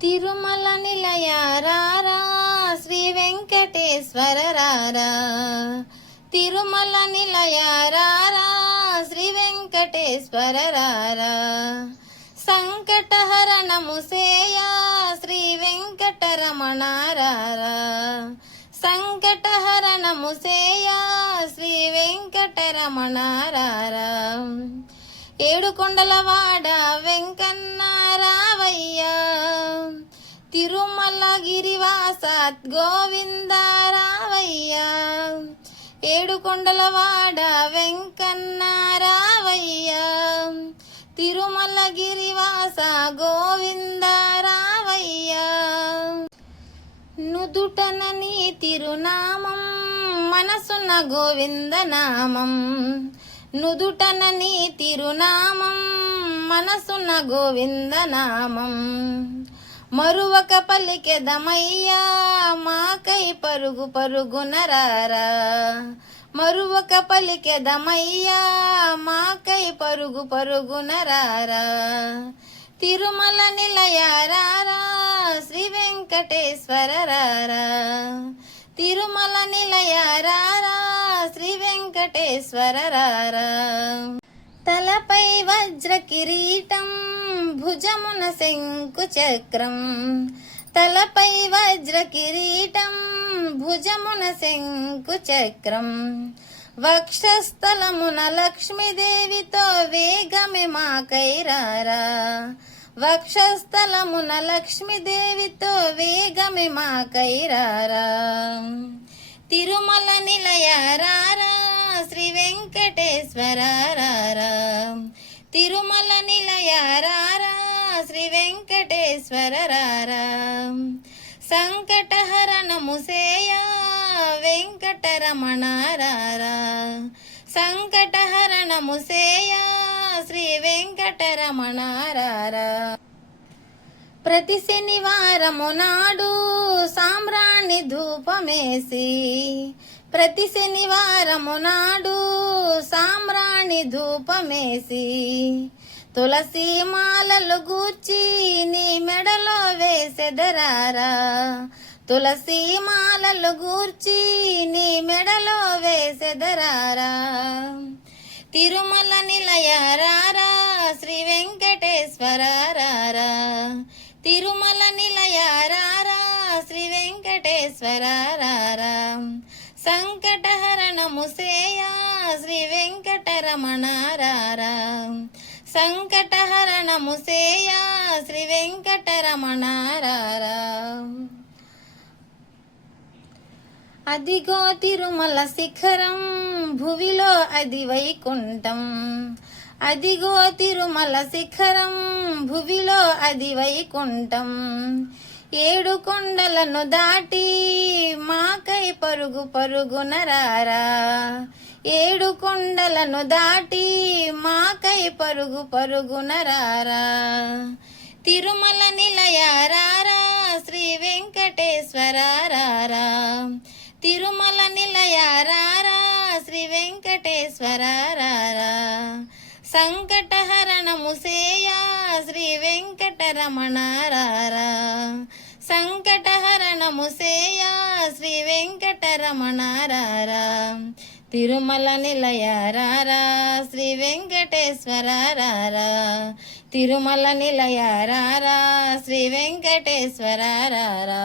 తిరుమల నిలయ రారా శ్రీ వెంకటేశ్వర రారా, తిరుమల నిలయ రారా శ్రీ వెంకటేశ్వర రారా, సంకటహరణము సేయా శ్రీ వెంకటరమణ రారా, సంకటహరణము సేయా శ్రీ వెంకటరమణ రారా, ఏడుకొండలవాడ వెంకన్న రావయ్యా, తిరుమల గిరివాస గోవింద రావయ్యా, ఏడుకొండలవాడ వెంకన్న రావయ్యా, తిరుమల గిరివాస గోవింద రావయ్యా, నుదుటన నీ తిరునామం మనసున్న గోవింద నామం, నుదుటన నీ తిరునామం మనసున్న గోవింద నామం, మరువక పలికెదమయ్యా మాకై పరుగు పరుగున రారా, మరువక పలికెదమయ్యా మాకై పరుగు పరుగున రారా, తిరుమల నిలయ రారా శ్రీ వెంకటేశ్వర రారా, తిరుమల నిలయ రారా శ్రీ వెంకటేశ్వర రారా, తలపై వజ్ర కిరీటం భుజమున శంకు చక్రం, తలపై వజ్ర కిరీటం భుజమున శంకు చక్రం, వక్షస్థలమున లక్ష్మీదేవితో వేగమే మాకై రారా, వక్షస్థలమున లక్ష్మీదేవితో వేగమే మాకై రారా, తిరుమల నిలయ రారా శ్రీ వెంకటేశ్వర రారా, తిరుమల నిలయ రారా శ్రీ వెంకటేశ్వర రారా, సంకటహరణము సేయా వెంకటరమణ రారా, సంకటహరణము సేయా శ్రీ వెంకటరమణ రారా, ప్రతి శనివారము నాడు సాంబ్రాణి ధూపమేసి, ప్రతి శనివారము నాడు సాంబ్రాణి ధూపమేసి, తులసి మాలలు గూర్చి నీ మెడలో వేసెదరారా, తులసి మాలలు గూర్చి నీ మెడలో వేసెదరారా, తిరుమల నిలయ రారా శ్రీ వెంకటేశ్వర రారా, తిరుమల నిలయ రారా శ్రీ వెంకటేశ్వర రారా, సంకటహరణము సేయా శ్రీ వెంకటరమణ రారా, సంకటహరణము సేయా శ్రీ వెంకటరమణ రారా, అదిగో తిరుమల శిఖరం భువిలో అది వైకుంఠం, అదిగో తిరుమల శిఖరం భువిలో అది వైకుంఠం, ఏడు కొండలను దాటి మాకై పరుగు పరుగున రారా, ఏడు కొండలను దాటి మాకై పరుగు పరుగున రారా, తిరుమల నిలయ రారా శ్రీ వెంకటేశ్వర రారా, తిరుమల నిలయ రారా శ్రీ వెంకటేశ్వర రారా, సంకటహరణము సేయా శ్రీ వెంకటరమణ రారా, సంకటహరణము సేయా శ్రీ వెంకటరమణ రారా, తిరుమల నిలయ రారా శ్రీ వెంకటేశ్వర రారా, తిరుమల నిలయ రారా శ్రీ వెంకటేశ్వర రారా.